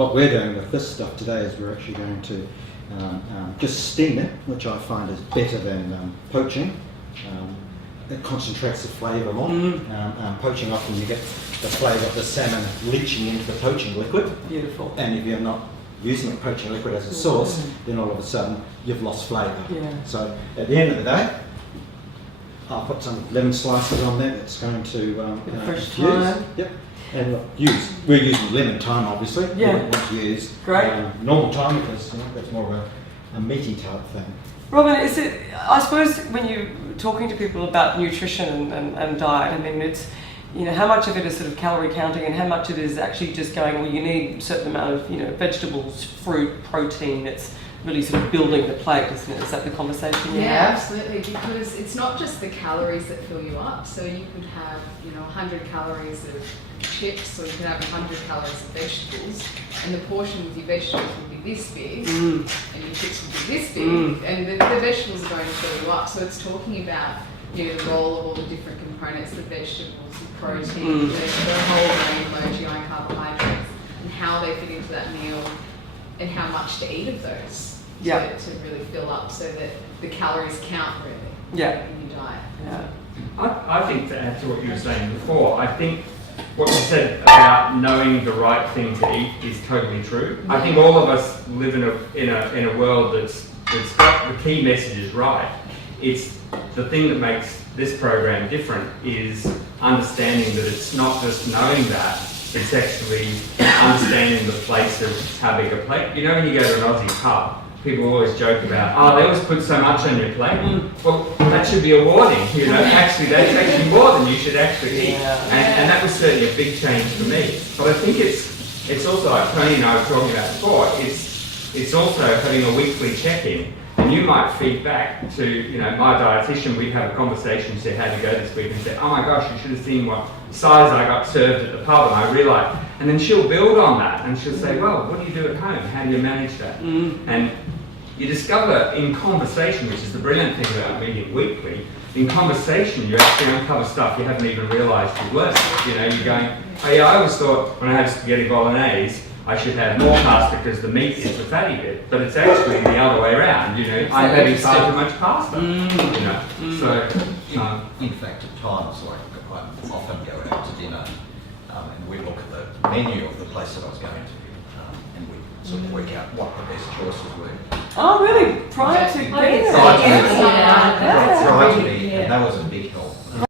what we're doing with this stuff today is we're actually going to just steam it, which I find is better than poaching. It concentrates the flavour more. Poaching, often you get the flavour of the salmon leaching into the poaching liquid. Beautiful. And if you're not using the poaching liquid as a source, then all of a sudden you've lost flavour. Yeah. So at the end of the day, I'll put some lemon slices on there. That's going to fresh infuse. thyme. Yep. And look, we're using lemon thyme, obviously. Yeah. We don't want to use normal thyme because that's more of a meaty type thing. Robin, I suppose when you're talking to people about nutrition and diet, I mean, it's, how much of it is sort of calorie counting and how much of it is actually just going, well, you need a certain amount of, vegetables, fruit, protein. It's really sort of building the plate, isn't it? Is that the conversation you have? Yeah, absolutely, because it's not just the calories that fill you up. So you could have, 100 calories of chips, or you could have 100 calories of vegetables, and the portion with your vegetables would be this big, and your chips would be this big, and the vegetables are going to fill you up. So it's talking about the role of all the different components, the vegetables, the protein, the whole grain, low GI carbohydrates, and how they fit into that meal, and how much to eat of those to really fill up, so that the calories count really in your diet. Yeah. I think, to add to what you were saying before, I think what you said about knowing the right thing to eat is totally true. I think all of us live in a world that's got the key messages right. It's the thing that makes this program different is understanding that it's not just knowing that, it's actually understanding the place of how big a plate. When you go to an Aussie pub, people always joke about, they always put so much on your plate. Well, that should be a warning, actually that's actually more than you should actually eat. And that was certainly a big change for me. But I think it's also, like Tony and I were talking about before, it's also having a weekly check-in. And you might feed back to, my dietitian, we'd have a conversation, say, how'd you go this week? And say, oh my gosh, you should have seen what size I got served at the pub. And I realised, and then she'll build on that and she'll say, well, what do you do at home? How do you manage that? And you discover in conversation, which is the brilliant thing about meeting weekly, in conversation you actually uncover stuff you haven't even realised you learned. You're going, oh yeah, I always thought when I had spaghetti bolognese, I should have more pasta because the meat is the fatty bit, but it's actually the other way around. I'm having far too much pasta. So in fact, at times, like I often go out to dinner, and we look at the menu of the place that I was going to, and we sort of work out what the best choices were. Oh, really? Prior to dinner? Prior to me, and that was a